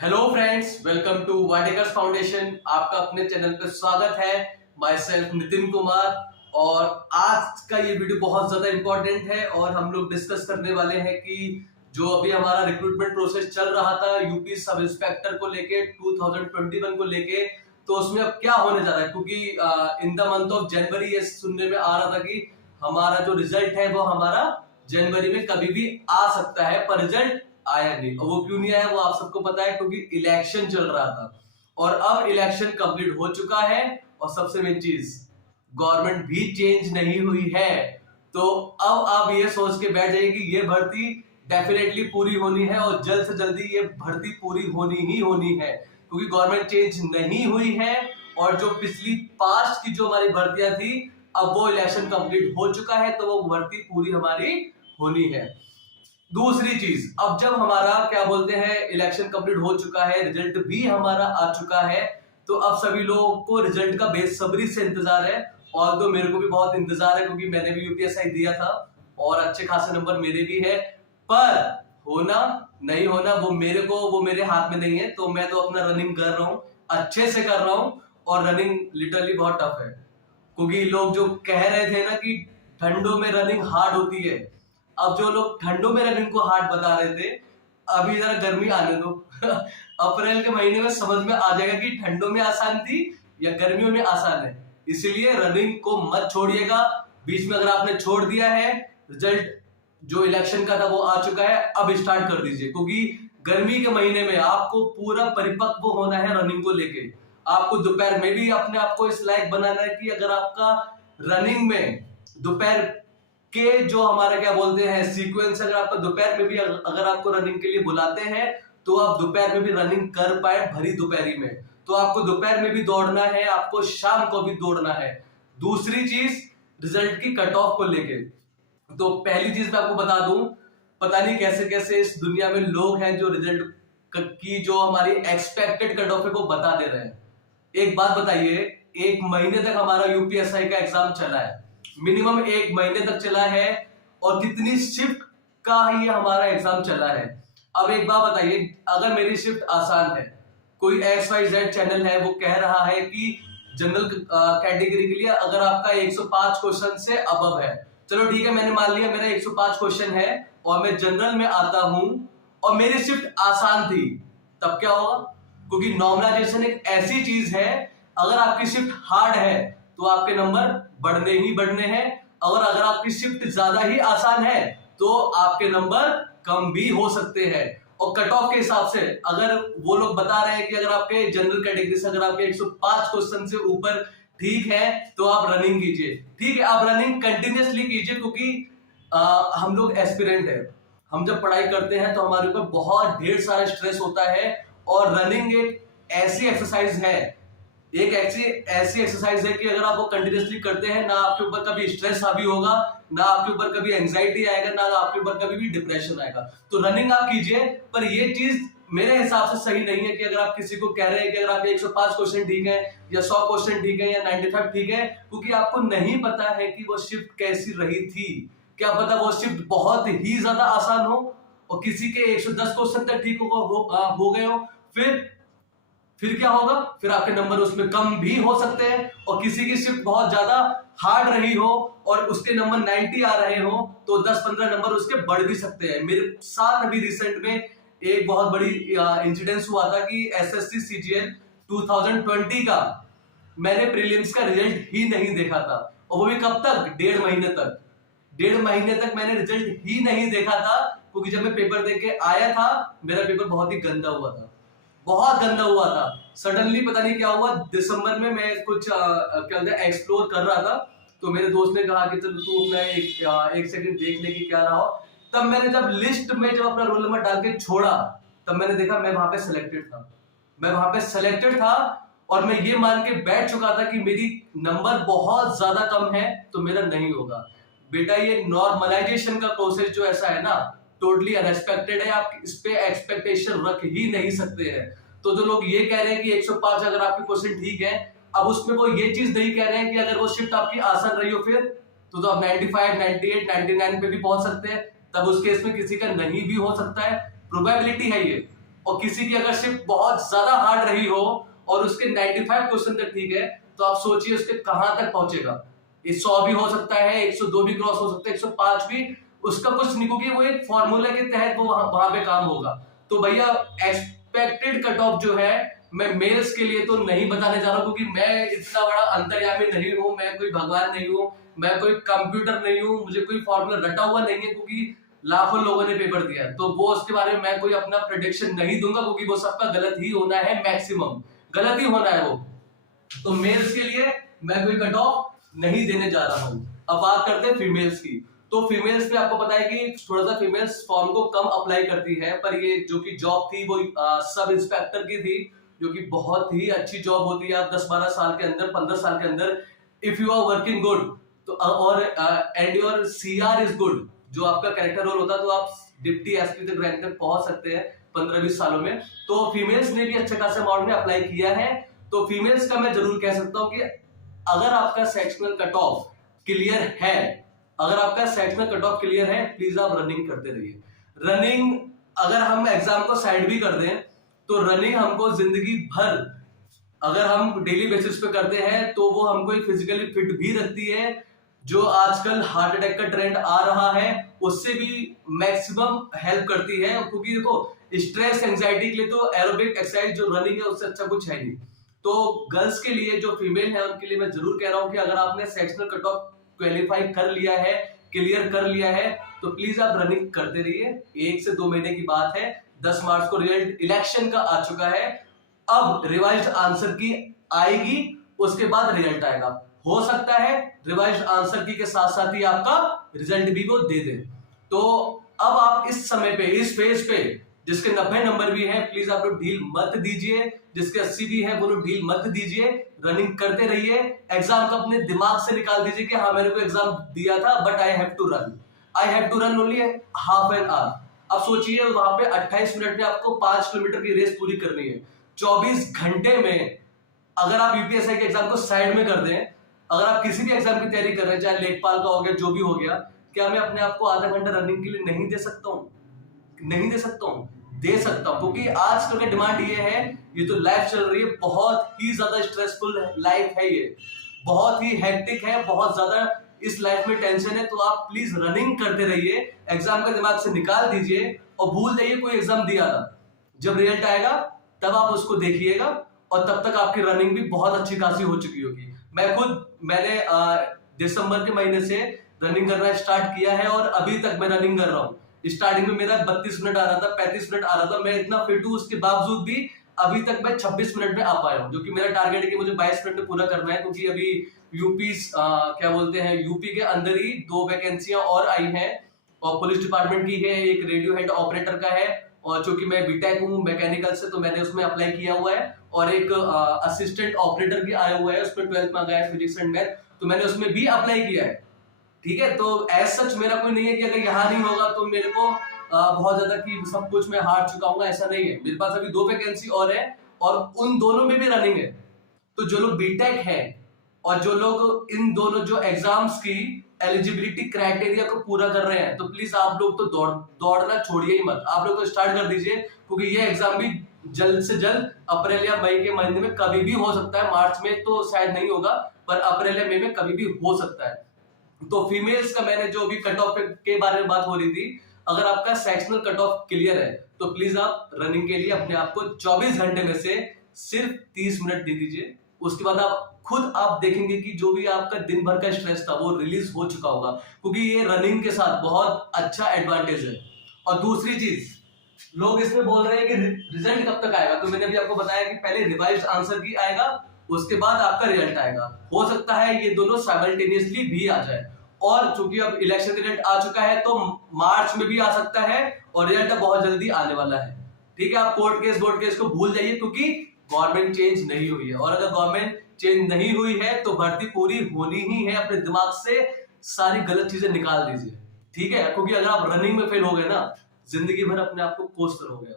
Hello friends, welcome to Watekar's foundation. आपका अपने channel पे स्वागत है। My self Nitin Kumar. और आज का ये वीडियो बहुत ज्यादा इंपॉर्टेंट है और हम लोग डिस्कस करने वाले हैं कि जो अभी हमारा रिक्रूटमेंट प्रोसेस चल रहा था यूपी सब इंस्पेक्टर को लेके 2021 को लेके, तो उसमें अब क्या होने जा रहा है, क्योंकि in the month of January ये सुनने में आ रहा था कि हमारा जो रिजल्ट है वो हमारा जनवरी में कभी भी आ सकता है, पर रिजल्ट आया नहीं। और वो क्यों नहीं आया वो आप सबको पता है, क्योंकि इलेक्शन चल रहा था और अब इलेक्शन कंप्लीट हो चुका है और सबसे मेन चीज गवर्नमेंट भी चेंज नहीं हुई है। तो अब आप ये सोच के बैठ जाइए कि ये भर्ती डेफिनेटली पूरी होनी है और जल्द से जल्दी ये भर्ती पूरी होनी ही होनी है, क्योंकि गवर्नमेंट चेंज नहीं हुई है। और जो पिछली पास्ट की जो हमारी भर्तियां थी, अब वो इलेक्शन कंप्लीट हो चुका है तो वो भर्ती पूरी हमारी होनी है। दूसरी चीज, अब जब हमारा क्या बोलते हैं इलेक्शन कंप्लीट हो चुका है, रिजल्ट भी हमारा आ चुका है, तो अब सभी लोगों को रिजल्ट का बेसब्री से इंतजार है। और तो मेरे को भी बहुत इंतजार है, क्योंकि मैंने भी यूपीएससी दिया था और अच्छे खासे नंबर मेरे भी है। पर होना नहीं होना वो मेरे हाथ में नहीं है। तो मैं तो अपना रनिंग कर रहा हूँ, अच्छे से कर रहा हूँ। और रनिंग लिटरली बहुत टफ है, क्योंकि लोग जो कह रहे थे ना कि ठंडों में रनिंग हार्ड होती है, अब जो लोग ठंडों में रनिंग को हार्ड बता रहे थे, अभी जरा गर्मी आने दो अप्रैल के महीने में समझ में आ जाएगा कि ठंडों में आसान थी या गर्मियों में आसान है। इसीलिए रनिंग को मत छोड़िएगा। बीच में अगर आपने छोड़ दिया है, रिजल्ट जो इलेक्शन का था वो आ चुका है, अब स्टार्ट कर दीजिए, क्योंकि गर्मी के महीने में आपको पूरा परिपक्व होना है रनिंग को लेके। आपको दोपहर में भी अपने आप को इस लायक बनाना है कि अगर आपका रनिंग में दोपहर के जो हमारा क्या बोलते हैं सीक्वेंस, अगर आपका दोपहर में भी अगर आपको रनिंग के लिए बुलाते हैं तो आप दोपहर में भी रनिंग कर पाए भरी दोपहरी में। तो आपको दोपहर में भी दौड़ना है, आपको शाम को भी दौड़ना है। दूसरी चीज, रिजल्ट की कट ऑफ को लेके, तो पहली चीज मैं आपको बता दूं, पता नहीं कैसे कैसे इस दुनिया में लोग हैं जो रिजल्ट की जो हमारी एक्सपेक्टेड कट ऑफ है वो बता दे रहे हैं। एक बात बताइए, एक महीने तक हमारा यूपीएसआई का एग्जाम चला है, मिनिमम एक महीने तक चला है, और कितनी शिफ्ट का ही हमारा एग्जाम चला है। अब एक बात बताइए, अगर मेरी शिफ्ट आसान है, कोई XYZ चैनल है वो कह रहा है कि जनरल कैटेगरी के लिए अगर आपका 105 क्वेश्चन से अबव है, चलो ठीक है, मैंने मान लिया मेरा 105 क्वेश्चन है और मैं जनरल में आता हूं और मेरी शिफ्ट आसान थी, तब क्या होगा? क्योंकि नॉर्मलाइजेशन एक ऐसी चीज है, अगर आपकी शिफ्ट हार्ड है तो आपके नंबर बढ़ने ही बढ़ने हैं, और अगर आपकी शिफ्ट ज्यादा ही आसान है तो आपके नंबर कम भी हो सकते हैं। और कट ऑफ के हिसाब से अगर वो लोग बता रहे हैं कि अगर आपके जनरल कैटेगरी से अगर आपके 105 क्वेश्चन से ऊपर ठीक है तो आप रनिंग कीजिए। ठीक है, आप रनिंग कंटिन्यूअसली कीजिए, क्योंकि हम लोग एस्पिरेंट है, हम जब पढ़ाई करते हैं तो हमारे ऊपर बहुत ढेर सारा स्ट्रेस होता है। और रनिंग एक ऐसी एक्सरसाइज है, एक ऐसी एक्सरसाइज है कि अगर आप वो कंटिन्यूअसली करते हैं, ना आपके ऊपर कभी स्ट्रेस हावी होगा, ना आपके ऊपर कभी एंजाइटी आएगा, ना आपके ऊपर कभी भी डिप्रेशन आएगा। तो रनिंग आप कीजिए, पर ये चीज मेरे हिसाब से सही नहीं है कि अगर आप किसी को कह रहे हैं कि अगर आपके 105 क्वेश्चन ठीक है या 100 क्वेश्चन ठीक है या 95 ठीक है, क्योंकि आपको नहीं पता है कि वो शिफ्ट कैसी रही थी। क्या पता वो शिफ्ट बहुत ही ज्यादा आसान हो और किसी के 110 क्वेश्चन तक ठीक हो गए हो, फिर क्या होगा? फिर आपके नंबर उसमें कम भी हो सकते हैं। और किसी की शिफ्ट बहुत ज्यादा हार्ड रही हो और उसके नंबर 90 आ रहे हो तो 10-15 नंबर उसके बढ़ भी सकते हैं। मेरे साथ अभी रिसेंट में एक बहुत बड़ी इंसिडेंस हुआ था कि एसएससी सीजीएल 2020 का मैंने प्रीलिम्स का रिजल्ट ही नहीं देखा था, और वो भी कब तक? 1.5 महीने तक मैंने रिजल्ट ही नहीं देखा था, क्योंकि जब मैं पेपर दे के आया था मेरा पेपर बहुत ही गंदा हुआ था, बहुत गंदा हुआ था। सडनली पता नहीं क्या हुआ, दिसंबर में मैं कुछ क्या बोलते हैं एक्सप्लोर कर रहा था, तो मेरे दोस्त ने कहा कि चल तू अपना एक सेकंड देख ले कि क्या रहा हो। तब मैंने जब लिस्ट में जब अपना रोल नंबर डाल के छोड़ा, तब मैंने देखा मैं वहां पे सिलेक्टेड था और मैं ये मान के बैठ चुका था कि मेरी नंबर बहुत ज्यादा कम है तो मेरा नहीं होगा। बेटा, ये नॉर्मलाइजेशन का प्रोसेस जो ऐसा है ना, टोटली अनएक्सपेक्टेड है, आप इस पे एक्सपेक्टेशन रख ही नहीं सकते हैं। तो जो लोग ये कह रहे हैं कि 105 अगर आपके क्वेश्चन ठीक है, अब उसमें वो ये चीज नहीं कह रहे हैं कि अगर वो शिफ्ट आपकी आसान रही हो फिर तो आप 95, 98, 99 पे भी पहुंच सकते हैं। तब उस केस में किसी का नहीं भी हो सकता है, प्रोबेबिलिटी है ये। और किसी की अगर शिफ्ट बहुत ज्यादा हार्ड रही हो और उसके 95 क्वेश्चन तक ठीक है, तो आप सोचिए उसके कहां तक पहुंचेगा। 100 भी हो सकता है, 102 भी क्रॉस हो सकता है, 105 भी, उसका कुछ नहीं, क्योंकि वो एक फॉर्मूला के तहत वो वहां पे काम होगा। तो भैया एक्सपेक्टेड कट ऑफ जो है मैं मेल्स के लिए तो नहीं बताने जा रहा हूं, क्योंकि मैं इतना बड़ा अंतर्यामी नहीं हूं, मैं कोई भगवान नहीं हूं, मैं कोई कंप्यूटर नहीं हूं, मुझे कोई फॉर्मूला रटा हुआ नहीं है, क्योंकि लाखों लोगों ने पेपर दिया है। तो वो उसके बारे में मैं कोई अपना प्रेडिक्शन नहीं दूंगा, क्योंकि वो सबका गलत ही होना है, मैक्सिमम गलत ही होना है वो। तो मेल्स के लिए मैं कोई कट ऑफ नहीं देने जा रहा हूं। अब बात करते हैं फीमेल्स की। तो फीमेल्स पे आपको पता है कि थोड़ा सा फीमेल्स फॉर्म को कम अप्लाई करती है, पर ये जो कि जॉब थी वो सब इंस्पेक्टर की थी, जो कि बहुत ही अच्छी जॉब होती है। आप 10-12 साल के अंदर, 15 साल के अंदर, if you are working good तो और and your CR is good, जो आपका कैरेक्टर रोल होता है, तो आप डिप्टी एसपी तक रैंक तक पहुंच सकते हैं 15-20 सालों में। तो फीमेल्स ने भी अच्छे खासे अमाउंट में अप्लाई किया है। तो फीमेल्स का मैं जरूर कह सकता हूं कि अगर आपका सेक्शनल कट ऑफ क्लियर है, अगर आपका सेक्शनल कट ऑफ क्लियर है, प्लीज आप रनिंग करते रहिए। रनिंग, अगर हम एग्जाम को साइड भी कर दें तो रनिंग हमको जिंदगी भर, अगर हम डेली बेसिस पे करते हैं तो वो हमको एक फिजिकली फिट भी रखती है। जो आजकल हार्ट अटैक का ट्रेंड आ रहा है उससे भी मैक्सिमम हेल्प करती है, क्योंकि देखो स्ट्रेस एंजाइटी के लिए तो एरोबिक एक्सरसाइज जो रनिंग है उससे अच्छा कुछ है नहीं। तो गर्ल्स के लिए, जो फीमेल है उनके लिए मैं जरूर कह रहा हूं कि अगर आपने सेक्शनल कट ऑफ क्वालिफाई कर लिया है, क्लियर कर लिया है, तो प्लीज आप रनिंग करते रहिए। 1 से 2 महीने की बात है, 10 मार्च को रिजल्ट इलेक्शन का आ चुका है, अब रिवाइज्ड आंसर की आएगी, उसके बाद रिजल्ट आएगा। हो सकता है रिवाइज्ड आंसर की के साथ साथ ही आपका रिजल्ट भी वो दे दे। तो अब आप इस समय पे, इस फेज पे, जिसके 90 नंबर भी है, प्लीज आप लोग ढील मत दीजिए, जिसके 80 भी है वो लोग ढील मत दीजिए, रनिंग करते रहिए। एग्जाम को अपने दिमाग से निकाल दीजिए कि हाँ मैंने को एग्जाम दिया था, but I have to run, I have to run only half an hour. अब सोचिए वहां पे 28 मिनट में आपको 5 किलोमीटर की रेस पूरी करनी है। 24 घंटे में अगर आप यूपीएससी के एग्जाम को साइड में कर दें, अगर आप किसी भी एग्जाम की तैयारी कर रहे हैं, चाहे लेखपाल का हो गया, जो भी हो गया, क्या मैं अपने आप को आधा घंटा रनिंग के लिए नहीं दे सकता हूँ? नहीं दे सकता हूँ, दे सकता हूँ, क्योंकि आजकल का डिमांड ये है, ये तो लाइफ चल रही है, बहुत ही ज्यादा स्ट्रेसफुल लाइफ है, ये बहुत ही हेक्टिक है, बहुत ज्यादा इस लाइफ में टेंशन है। तो आप प्लीज रनिंग करते रहिए, एग्जाम का दिमाग से निकाल दीजिए और भूल जाइए कोई एग्जाम दिया था। जब रिजल्ट आएगा तब आप उसको देखिएगा और तब तक आपकी रनिंग भी बहुत अच्छी खासी हो चुकी होगी। मैंने दिसंबर के महीने से रनिंग करना स्टार्ट किया है और अभी तक मैं रनिंग कर रहा हूँ। स्टार्टिंग में मेरा 32 मिनट आ रहा था, 35 मिनट आ रहा था, मैं इतना फिट हूँ, उसके बावजूद भी अभी तक मैं 26 मिनट में आ पाया हूँ, जो कि मेरा टारगेट है कि मुझे 22 मिनट में पूरा करना है, क्योंकि अभी यूपी क्या बोलते हैं, यूपी के अंदर ही 2 वैकेंसियां और आई हैं, और पुलिस डिपार्टमेंट की है, एक रेडियो हेड ऑपरेटर का है, और चूंकि मैं बीटेक हूँ मैकेनिकल से, तो मैंने उसमें अप्लाई किया हुआ है, और एक असिस्टेंट ऑपरेटर भी आया हुआ है, उसमें 12th में आ गया है फिजिक्स एंड मैथ, तो मैंने उसमें भी अप्लाई किया है। ठीक है, तो एज सच मेरा कोई नहीं है कि अगर यहाँ नहीं होगा तो मेरे को बहुत ज्यादा कि सब कुछ मैं हार चुका हूँ, ऐसा नहीं है। मेरे पास अभी 2 वैकेंसी और है और उन दोनों में भी रनिंग है। तो जो लोग बीटेक है और जो लोग इन दोनों जो एग्जाम्स की एलिजिबिलिटी क्राइटेरिया को पूरा कर रहे हैं, तो प्लीज आप लोग तो दौड़ना छोड़िए ही मत, आप लोग तो स्टार्ट कर दीजिए, क्योंकि ये एग्जाम भी जल्द से जल्द अप्रैल या मई के महीने में कभी भी हो सकता है। मार्च में तो शायद नहीं होगा, पर अप्रैल या मई में कभी भी हो सकता है। तो फीमेल्स का मैंने जो भी कट ऑफ के बारे में बात हो रही थी, अगर आपका सेक्शनल कट ऑफ क्लियर है तो प्लीज आप रनिंग के लिए अपने आप को 24 घंटे में से सिर्फ 30 मिनट दे दीजिए। उसके बाद आप देखेंगे कि जो भी आपका दिन भर का स्ट्रेस था वो रिलीज हो चुका होगा, क्योंकि ये रनिंग के साथ बहुत अच्छा एडवांटेज है। और दूसरी चीज, लोग इसमें बोल रहे हैं कि रिजल्ट कब तक आएगा, तो मैंने भी आपको बताया कि पहले रिवाइज्ड आंसर की आएगा, उसके बाद आपका रिजल्ट आएगा। हो सकता है ये दोनों साइमल्टेनियसली भी आ जाए, और चूंकि अब इलेक्शन रिजल्ट आ चुका है तो मार्च में भी आ सकता है और रिजल्ट बहुत जल्दी आने वाला है। ठीक है, आप कोर्ट केस बोर्ड केस को भूल जाइए, क्योंकि गवर्नमेंट चेंज नहीं हुई है, और अगर गवर्नमेंट चेंज नहीं हुई है तो भर्ती पूरी होनी ही है। अपने दिमाग से सारी गलत चीजें निकाल दीजिए, ठीक है, क्योंकि अगर आप रनिंग में फेल हो गए ना, जिंदगी भर अपने आप को कोसते रहोगे।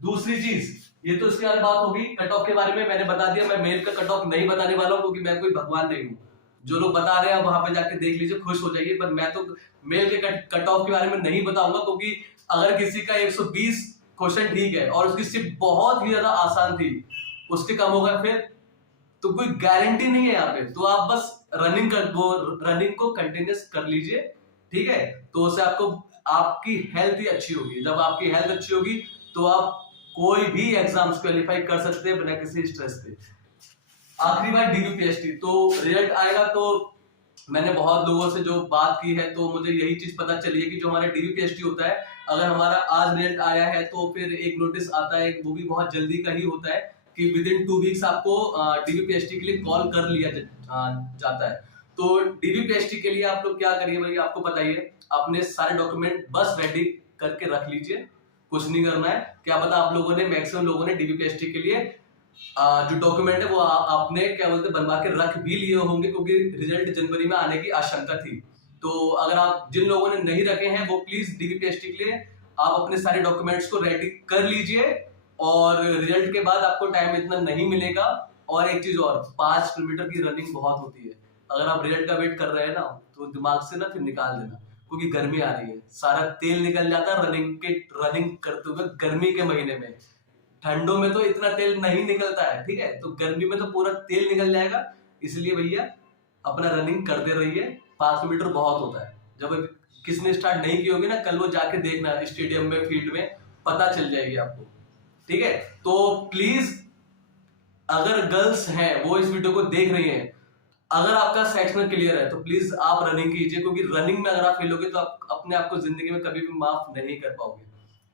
दूसरी चीज, ये तो इसके बारे में बात होगी, कट ऑफ के बारे में मैंने बता दिया। मैं मेल का कट ऑफ नहीं बताने वाला हूँ, क्योंकि मैं कोई भगवान नहीं हूँ। जो लोग बता रहे हैं वहां पे जाके देख लीजिए, खुश हो जाइए, पर मैं तो मेल के कट ऑफ के बारे में नहीं बताऊंगा, क्योंकि अगर किसी का 120 क्वेश्चन ठीक है और उसकी शिफ्ट बहुत ही ज्यादा आसान थी, उसके कम हो गए फिर, तो कोई गारंटी नहीं है यहाँ पे। तो आप बस रनिंग को कंटिन्यूस कर लीजिए, ठीक है। तो उससे आपको आपकी हेल्थ ही अच्छी होगी। जब आपकी हेल्थ अच्छी होगी तो आप कोई भी एग्जाम्स क्वालिफाई कर सकते हैं बिना किसी स्ट्रेस के। आखिरी बार DBPST तो रिजल्ट आएगा, तो मैंने बहुत लोगों से जो बात की है तो मुझे यही चीज पता चली है कि जो हमारा DBPST होता है, अगर हमारा आज रिजल्ट आया है तो फिर एक नोटिस आता है, वो भी बहुत जल्दी का ही होता है कि विदिन 2 वीक्स आपको DBPST के लिए कॉल कर लिया जाता है। तो DBPST के लिए आप लोग क्या करिए भाई, आपको बताइए, अपने सारे डॉक्यूमेंट बस रेडी करके रख लीजिए, कुछ नहीं करना है। क्या पता आप लोगों ने, मैक्सिमम लोगों ने DBPST के लिए जो डॉक्यूमेंट है वो आपने क्या बोलते बनवा के रख भी लिए होंगे, क्योंकि रिजल्ट जनवरी में आने की आशंका थी। तो अगर आप जिन लोगों ने नहीं रखे हैं वो प्लीज DBPST के लिए आप अपने सारे डॉक्यूमेंट्स को रेडी कर लीजिए, और रिजल्ट के बाद आपको टाइम इतना नहीं मिलेगा। और एक चीज और, 5 किलोमीटर की रनिंग बहुत होती है। अगर आप रिजल्ट का वेट कर रहे हैं ना तो दिमाग से ना फिर निकाल देना, क्योंकि गर्मी आ रही है, सारा तेल निकल जाता है रनिंग करते हुए गर्मी के महीने में। ठंडों में तो इतना तेल नहीं निकलता है, ठीक है, तो गर्मी में तो पूरा तेल निकल जाएगा। इसलिए भैया अपना रनिंग करते रहिए, 5 किलोमीटर बहुत होता है। जब किसने स्टार्ट नहीं की होगी ना, कल वो जाके देखना स्टेडियम में, फील्ड में, पता चल जाएगी आपको, ठीक है। तो प्लीज अगर गर्ल्स हैं वो इस वीडियो को देख रही हैं, अगर आपका सेक्शनल क्लियर है तो प्लीज आप रनिंग कीजिए, क्योंकि रनिंग में अगर आप फेल होगे तो आप अपने आप को जिंदगी में कभी भी माफ नहीं कर पाओगे,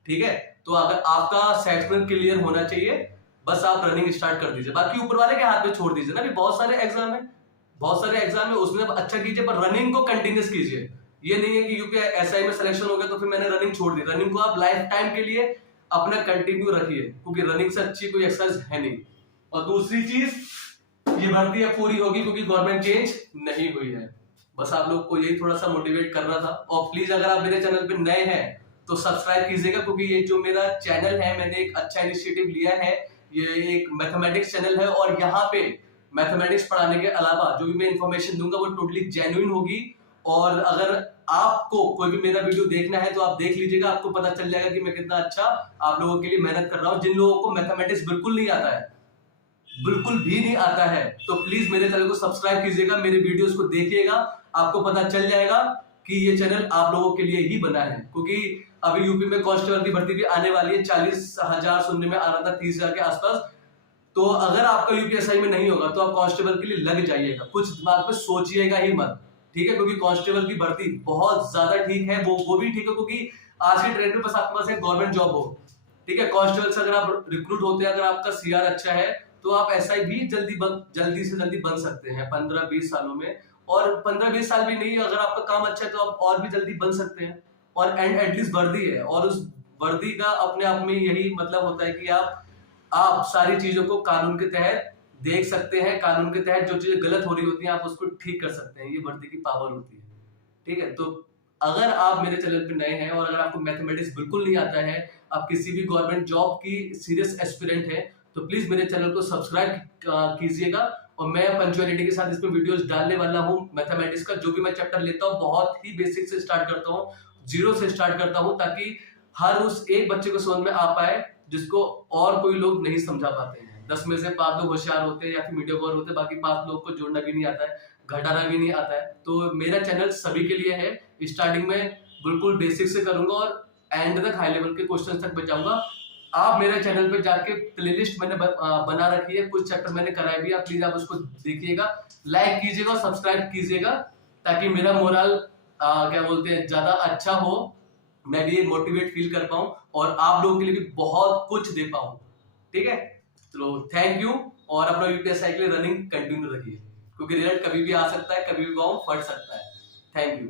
ठीक है। तो अगर आपका सेक्शनल क्लियर होना चाहिए, बस आप रनिंग स्टार्ट कर दीजिए, बाकी ऊपर वाले के हाथ में छोड़ दीजिए ना। भी बहुत सारे एग्जाम है उसमें अच्छा कीजिए, पर रनिंग को कंटिन्यूस कीजिए। ये नहीं है कि UPSI में सिलेक्शन हो गया तो फिर मैंने रनिंग छोड़ दी। रनिंग को आप लाइफ टाइम के लिए अपना कंटिन्यू रखिए, क्योंकि रनिंग से अच्छी कोई एक्सरसाइज है नहीं। और दूसरी चीज, ये भर्ती अब पूरी होगी क्योंकि गवर्नमेंट चेंज नहीं हुई है। बस आप लोग को यही थोड़ा सा मोटिवेट करना था। और प्लीज अगर आप मेरे चैनल पे नए हैं तो सब्सक्राइब कीजिएगा, क्योंकि ये जो मेरा चैनल है, मैंने एक अच्छा इनिशिएटिव लिया है। ये एक मैथमेटिक्स चैनल है, और यहाँ पे मैथमेटिक्स पढ़ाने के अलावा जो भी मैं इन्फॉर्मेशन दूंगा वो टोटली जेन्युइन होगी। और अगर आपको कोई भी मेरा वीडियो देखना है तो आप देख लीजिएगा, आपको पता चल जाएगा कि मैं कितना अच्छा आप लोगों के लिए मेहनत कर रहा हूँ। जिन लोगों को मैथमेटिक्स बिल्कुल नहीं आता है, बिल्कुल भी नहीं आता है, तो प्लीज मेरे चैनल को सब्सक्राइब कीजिएगा, मेरे वीडियोस को देखिएगा, आपको पता चल जाएगा कि ये चैनल आप लोगों के लिए ही बना है। क्योंकि अभी यूपी में कांस्टेबल की भर्ती भी आने वाली है, 40,000 सुनने में आ रहा था, 30,000 के आसपास। तो अगर आपका UPSI में नहीं होगा तो आप कांस्टेबल के लिए लग जाइएगा, कुछ दिमाग पे सोचिएगा ही मत, ठीक है। क्योंकि कांस्टेबल की भर्ती बहुत ज्यादा ठीक है, वो भी ठीक है, क्योंकि आज के ट्रेंड में बस आपके पास एक गवर्नमेंट जॉब हो, ठीक है। कांस्टेबल से अगर आप रिक्रूट होते हैं, अगर आपका CR अच्छा है तो आप SI भी जल्दी से जल्दी बन सकते हैं 15-20 सालों में। और 15-20 साल भी नहीं, अगर आपका काम अच्छा है तो आप और भी जल्दी बन सकते हैं। और एटलीस्ट वर्दी है, और उस वर्दी का अपने आप में यही मतलब होता है कि आप सारी चीजों को कानून के तहत देख सकते हैं, कानून के तहत जो चीजें गलत हो रही होती हैं आप उसको ठीक कर सकते हैं। ये वर्दी की पावर होती है, ठीक है। तो अगर आप मेरे चैनल पे नए हैं और अगर आपको मैथमेटिक्स बिल्कुल नहीं आता है, आप किसी भी गवर्नमेंट जॉब की सीरियस एस्पिरेंट है, तो प्लीज मेरे चैनल को सब्सक्राइब कीजिएगा। और मैं पंक्चुअलिटी के साथ इसमें वीडियोस डालने वाला हूँ। मैथमेटिक्स का जो भी मैं चैप्टर लेता हूँ बहुत ही बेसिक से स्टार्ट करता हूँ, 0 से स्टार्ट करता हूँ, ताकि हर उस एक बच्चे को समझ में आ पाए जिसको और कोई लोग नहीं समझा पाते हैं। 10 में से 5 लोग होशियार होते हैं या फिर मीडियोकर होते हैं, बाकी 5 लोग को जोड़ना भी नहीं आता है, घटाना भी नहीं आता है। तो मेरा चैनल सभी के लिए है। स्टार्टिंग में बिल्कुल बेसिक से करूंगा और एंड तक हाई लेवल के क्वेश्चन तक बचाऊंगा। आप मेरे चैनल पे जाके प्लेलिस्ट मैंने बना रखी है, कुछ चैप्टर मैंने कराए भी, प्लीज आप उसको देखिएगा, लाइक कीजिएगा और सब्सक्राइब कीजिएगा, ताकि मेरा मोरल क्या बोलते हैं ज्यादा अच्छा हो, मैं भी मोटिवेट फील कर पाऊं और आप लोगों के लिए भी बहुत कुछ दे पाऊं, ठीक है। चलो थैंक यू, और अपना UPSI के लिए रनिंग कंटिन्यू रखिए, क्योंकि रिजल्ट कभी भी आ सकता है, कभी भी फट सकता है। Thank you.